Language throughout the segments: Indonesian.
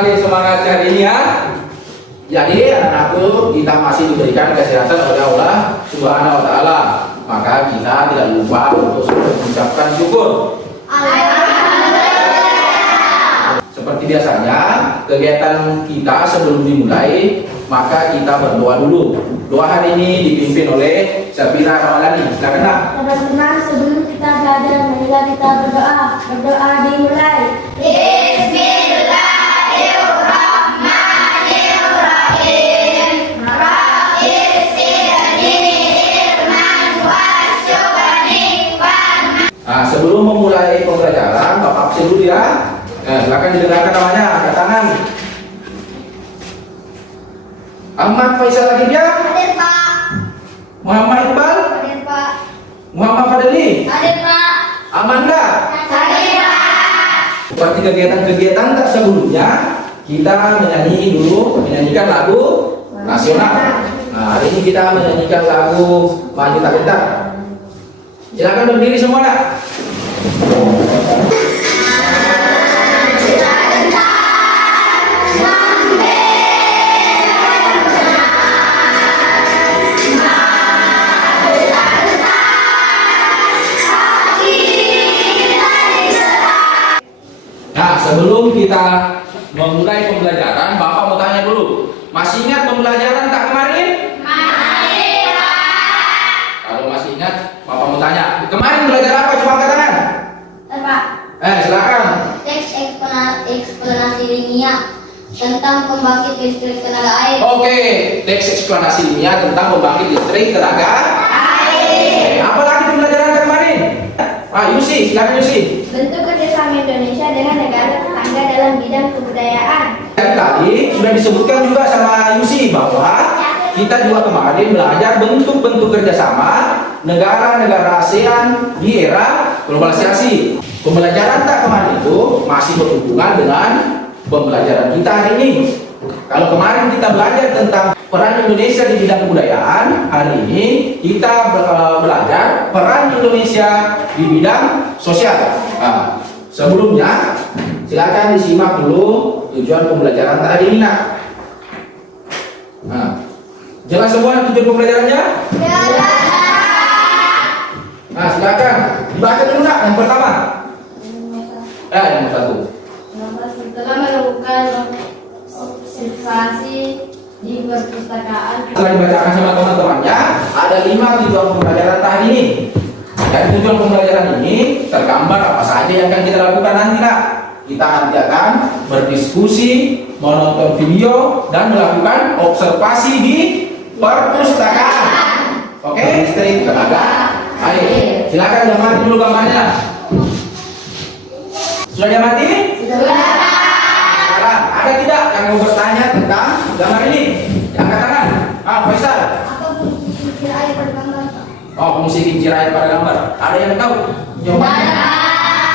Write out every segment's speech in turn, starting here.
sekali semangatnya hari ini ya. Jadi anak-anakku, kita masih diberikan kesehatan oleh Allah Subhanahu wa taala. Maka kita tidak lupa untuk mengucapkan syukur. Seperti biasanya, kegiatan kita sebelum dimulai, maka kita berdoa dulu. Doa hari ini dipimpin oleh Syafira Ramadhani. Silakan Nak. Teman-teman, sebelum kita belajar, marilah kita berdoa. Berdoa dimulai. Bismillahirrahmanirrahim. Rabbir sirni ilman wasyukrani. Nah, sebelum memulai pembelajaran, Bapak absen dulu ya. Silakan didengarkan namanya, angkat tangan. Ahmad Faisal Aditya. Hadir Pak. Muhammad Iqbal. Hadir Pak. Muhammad Fadli. Hadir Pak. Amanda. Hadir Pak. Seperti kegiatan-kegiatan sebelumnya, kita menyanyikan lagu nasional. Nah, hari ini kita menyanyikan lagu Maju Tak Gentar. Silakan berdiri semua Nak. Nah, sebelum kita memulai pembelajaran, Bapak mau tanya dulu. Masih ingat pembelajaran tak kemarin? Masih Pak. Kalau masih ingat, Bapak mau tanya. Kemarin belajar apa? Coba angkat tangan. Pak. Silakan. Teks eksplanasi ilmiah tentang pembangkit listrik tenaga air. Oke, teks eksplanasi ilmiah tentang pembangkit listrik tenaga air. Apa lagi pembelajaran kemarin? Yusi, silakan Yusi. Bentuk kerjasama Indonesia dengan negara tetangga dalam bidang kebudayaan. Tadi sudah disebutkan juga sama Yusi bahwa kita juga kemarin belajar bentuk-bentuk kerjasama negara-negara ASEAN di era globalisasi. Pembelajaran tak kemarin itu masih berhubungan dengan pembelajaran kita hari ini. Kalau kemarin kita belajar tentang peran Indonesia di bidang kebudayaan, hari ini kita belajar peran Indonesia di bidang sosial. Nah, sebelumnya silakan disimak dulu tujuan pembelajaran tadi ini Nak. Nah, jelas semua tujuan pembelajarannya? Nah, silakan dibaca dulu Nak yang pertama. Yang satu. Setelah melakukan observasi di perpustakaan. Setelah dibacakan sama teman-temannya, ada 5 tujuan pembelajaran tadi ini. Dari tujuan pembelajaran ini tergambar apa saja yang akan kita lakukan nanti Nak. Kita nanti akan berdiskusi, menonton video, dan melakukan observasi di perpustakaan. Oke, listrik tenaga air. Silakan diamati dulu gambarnya. Sudah diamati? Sudah. Sekarang ada tidak yang mau bertanya tentang gambar ini? Angkat tangan. Faisal. Apa fungsi kincir air pada gambar? Fungsi kincir air pada gambar. Ada yang tahu? Jawabannya?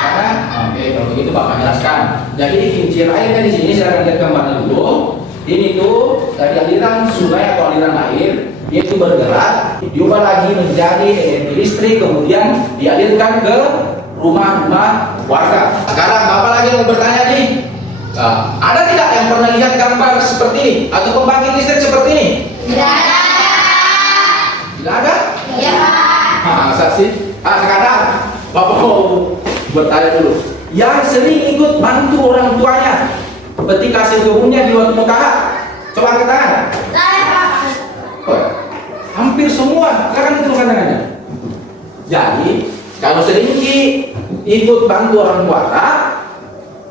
Ada? Oke, kalau begitu Bapak jelaskan. Jadi kincir airnya di sini saya akan lihat gambarnya dulu. Ini tuh dari aliran sungai atau aliran air, dia itu bergerak, diubah lagi menjadi energi listrik, kemudian dialirkan ke rumah-rumah warga. Sekarang Bapak lagi mau bertanya nih. Ada tidak yang pernah lihat gambar seperti ini atau pembangkit listrik seperti ini? Tidak ada. Tidak ada? Iya Pak. Masa sih? Sekarang Bapak mau bertanya dulu. Yang sering ikut bantu orang tuanya ketika hasil kebunnya di waktu mukaha, coba angkat tangan. Saya Pak. Hampir semua. Silakan turunkan tangannya. Jadi kalau sering ikut bantu orang tua,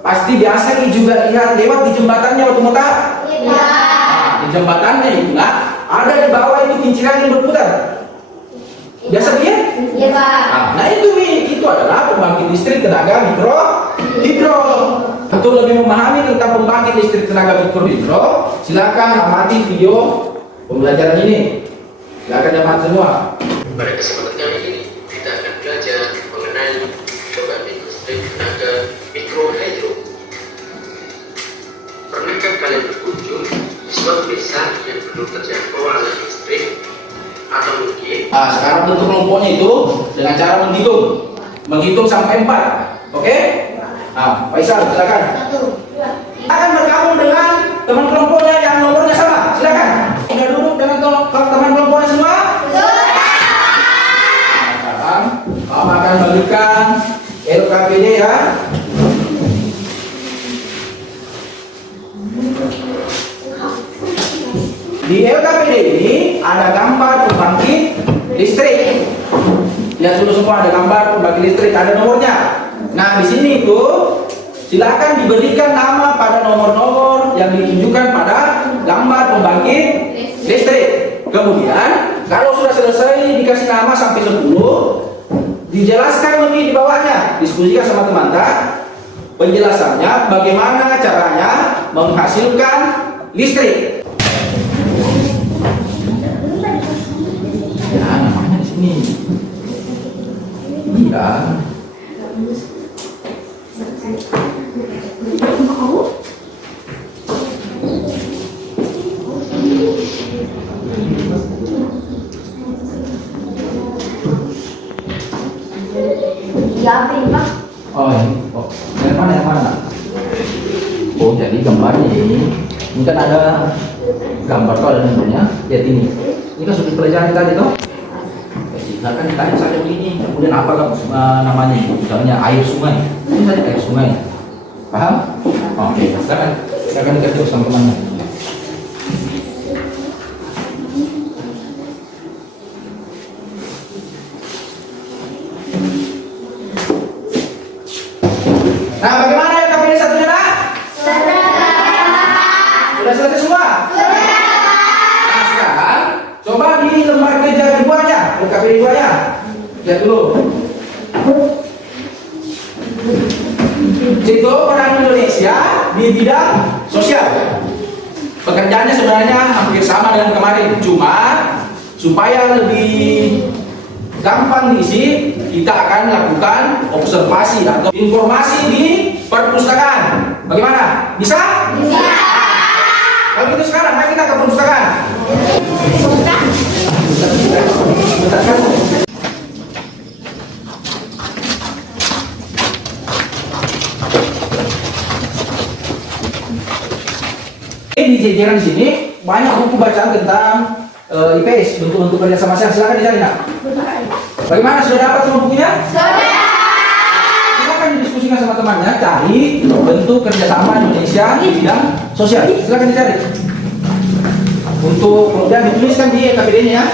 pasti biasa juga lihat lewat di jembatannya waktu mukaha. Iya. Di jembatannya itu ada di bawah itu kinciran yang berputar. Biasa dia? Iya Pak. Nah itu adalah pembangkit listrik tenaga mikro hidro. Untuk lebih memahami tentang pembangkit listrik tenaga mikro hidro, silakan amati video pembelajaran ini. Silakan amati semua. Pada kesempatan kali ini kita akan belajar mengenai pembangkit listrik tenaga mikro hidro. Pernahkah kalian berkunjung di suatu desa yang belum terjangkau aliran listrik? Atau mungkin Sekarang bentuk kelompoknya itu dengan cara menghitung sampai 4. Oke? Faisal silakan. 1, 2, 3. Akan bergabung dengan teman kelompoknya yang nomornya sama? Silakan. Sudah duduk dengan teman kelompoknya semua? Sekarang kamu akan bagikan LKPD ya. Di LKPD ini ada gambar pembangkit listrik. Lihat dulu semua, ada gambar pembangkit listrik, ada nomornya. Nah, di sini tuh silakan diberikan nama pada nomor-nomor yang ditunjukkan pada gambar pembangkit listrik. Kemudian, kalau sudah selesai dikasih nama sampai 10, dijelaskan lebih di bawahnya. Diskusikan sama teman-teman. Penjelasannya bagaimana caranya menghasilkan listrik. Ya, namanya di sini. Iya. Pak. Oh ini, oh, yang mana? Oh jadi gambarnya ini kan ada gambar tuh, ada nomornya. Lihat ini kan sudah pelajaran tadi tuh. Silakan ditanya saja begini, kemudian apa namanya? Misalnya air sungai, ini saja air sungai. Paham? Oke, silakan dikasih sama temannya. Nah, bagaimana LKPD satunya, Nak? Sudah selesai semua? Nah, sekarang coba di lembar kerja keduanya, LKPD 2-nya. Lihat dulu. Situ peran Indonesia di bidang sosial. Pekerjaannya sebenarnya hampir sama dengan kemarin, cuma supaya lebih gampang diisi, kita akan lakukan observasi atau informasi di perpustakaan. Bagaimana? Bisa? Bisa. Kalau gitu sekarang, mari kita ke perpustakaan. Di jajaran di sini banyak buku bacaan tentang IPS, bentuk-bentuk kerjasama sosial. Silakan dicari, Nak. Bagaimana, sudah dapat semua bukunya? Sudah. Silakan didiskusikan sama temannya, cari bentuk kerjasama Indonesia di bidang sosial. Silakan dicari. Untuk kemudian dituliskan di LKPD-nya ya.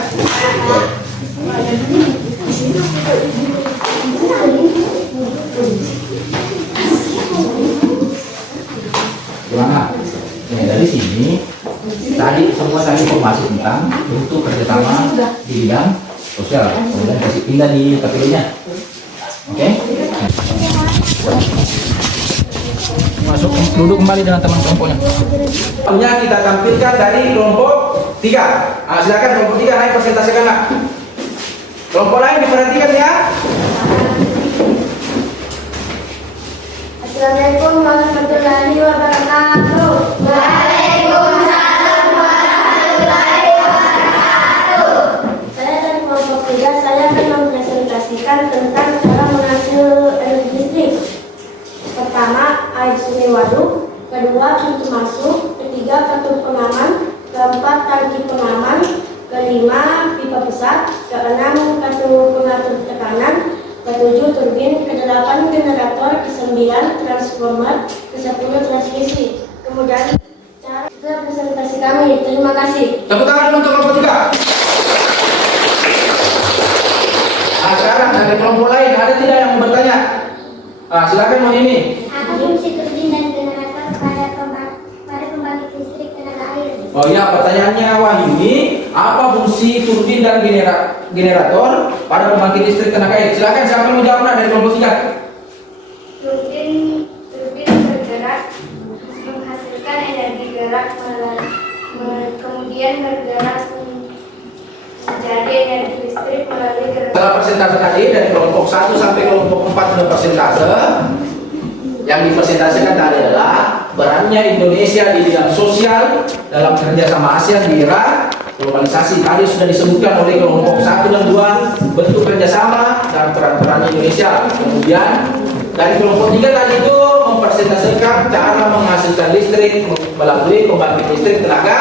Gimana? Dari sini tadi semua tadi informasi tentang bentuk kerjasama di bidang sosial. Kemudian kasih pindah di LKPD-nya. Oke? Masuk, duduk kembali dengan teman kelompoknya. Punya kita tampilkan dari kelompok 3. Nah, silakan kelompok 3 naik presentasikan, Nak. Kelompok lain diperhatikan ya. Assalamualaikum warahmatullahi wabarakatuh. Waalaikumsalam warahmatullahi wabarakatuh. Saya dari kelompok 3, saya akan mempresentasikan tentang cara menghasil energi listrik. Pertama, air sungai waduk. Kedua, pintu masuk. Ketiga, kartu pengaman. Keempat, tangki pengaman. Kelima, pipa besar. Keenam, kartu pengatur tekanan. Ketujuh, turbin. Kedelapan, generator. Kesembilan, transformer. Kesepuluh, transmisi. Kemudian cara presentasi kami. Terima kasih. Tepuk tangan untuk kelompok 3. Nah, sekarang dari kelompok lain ada tidak yang mau bertanya? Nah, silakan mau ini. Apa fungsi turbin dan generator pada pembangkit listrik tenaga air? Oh iya, pertanyaannya Wahyuni, apa fungsi turbin dan generator pada pembangkit listrik tenaga air? Silakan siapa yang mau jawab, Nak, dari kelompok 3? Turbin bergerak menghasilkan energi gerak, kemudian bergerak menjadi energi listrik melalui gerak. Setelah persentase tadi dari kelompok 1 sampai kelompok 4 sudah persentase. Yang dipresentasikan tadi adalah perannya Indonesia di bidang sosial dalam kerjasama ASEAN di era globalisasi. Tadi sudah disebutkan oleh kelompok 1 dan 2 bentuk kerjasama dan peran-peran Indonesia. Kemudian dari kelompok 3 tadi itu mempresentasikan cara menghasilkan listrik melalui pembangkit listrik tenaga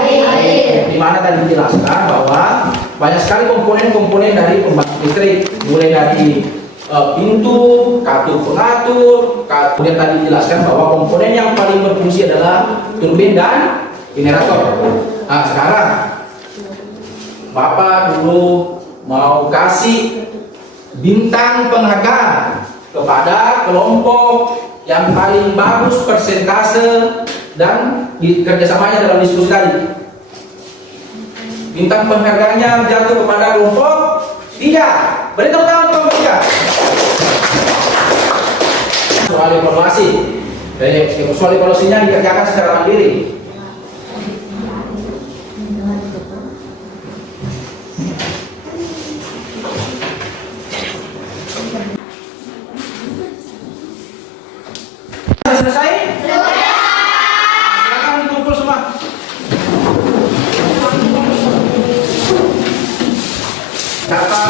air. Di mana tadi dijelaskan bahwa banyak sekali komponen-komponen dari pembangkit listrik, mulai dari pintu, kartu pengatur, kemudian tadi dijelaskan bahwa komponen yang paling berfungsi adalah turbin dan generator. Nah, sekarang Bapak dulu mau kasih bintang penghargaan kepada kelompok yang paling bagus persentase dan kerjasamanya dalam diskusi tadi. Bintang penghargaannya jatuh kepada kelompok 3. Beri tepuk tangan kelompok 3. Soal evaluasi. Soal evaluasinya dikerjakan secara mandiri. Selesai? Silakan dikumpul semua. Siapa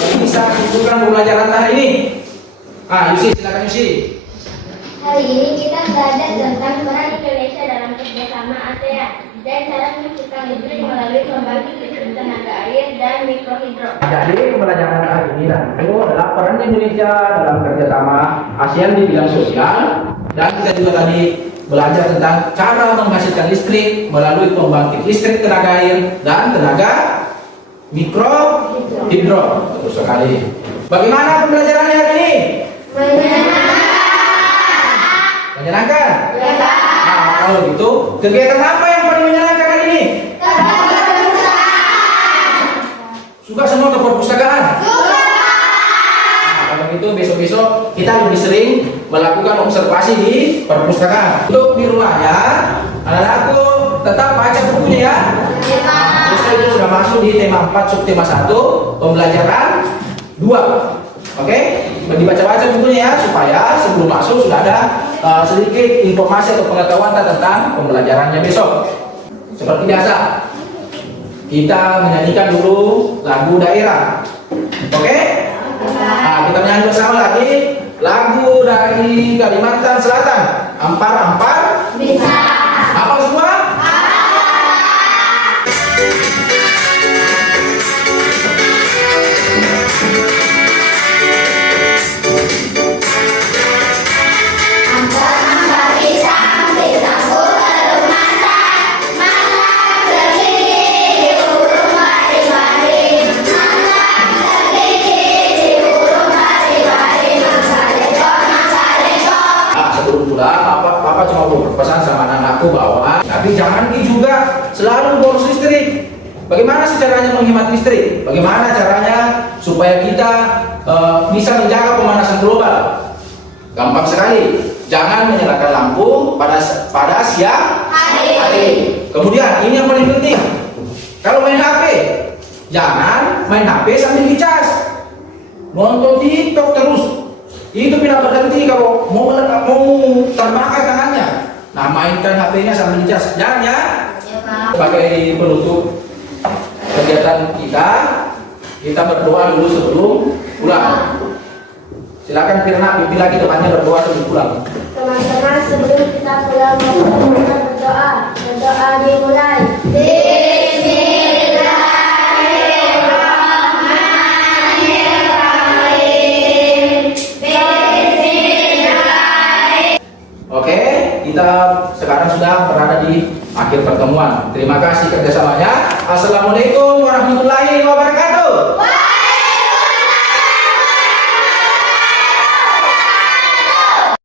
yang bisa kumpulkan pembelajaran hari ini? Yusi, silakan Yusi. Hari ini kita belajar tentang peran Indonesia dalam kerjasama ASEAN dan cara menghasilkan listrik melalui pembangkit listrik tenaga air dan mikrohidro. Jadi pembelajaran hari ini itu adalah peran Indonesia dalam kerjasama ASEAN di bidang sosial, dan kita juga tadi belajar tentang cara menghasilkan listrik melalui pembangkit listrik tenaga air dan tenaga mikrohidro. Betul sekali. Bagaimana pembelajarannya hari ini? Menyenangkan? Nah, kalau gitu, kegiatan apa yang paling menyenangkan hari ini? Suka semua ke perpustakaan? Nah, kalau gitu besok-besok kita lebih sering melakukan observasi di perpustakaan. Untuk di rumahnya, anak-anakku tetap baca bukunya ya. Besok itu sudah masuk di tema 4 subtema 1, pembelajaran 2. Oke, dibaca-baca bukunya ya, supaya sebelum masuk sudah ada sedikit informasi atau pengetahuan tentang pembelajarannya besok. Seperti biasa, kita menyanyikan dulu lagu daerah. Oke? Nah, kita menyanyi bersama lagi lagu dari Kalimantan Selatan. Ampar-ampar bisa. Apa semua? Bapak cuma mau berpesan sama anak-anakku bahwa tapi jangan juga selalu boros listrik. Bagaimana sih caranya menghemat listrik? Bagaimana caranya supaya kita bisa menjaga pemanasan global? Gampang sekali. Jangan menyalakan lampu pada siang hari. Kemudian ini yang paling penting. Kalau main HP, jangan main HP sambil dicas. Nonton TikTok terus. Itu tidak berhenti kalau mau terbakar tangannya. Nah, mainkan HP-nya sambil dicas. Jangan ya. Sebagai penutup kegiatan kita berdoa dulu sebelum pulang. Silakan Firna, pimpin lagi depannya berdoa sebelum pulang. Teman-teman, sebelum kita pulang, kita berdoa. Berdoa dimulai. Oke, kita sekarang sudah berada di akhir pertemuan. Terima kasih kerjasamanya. Assalamualaikum warahmatullahi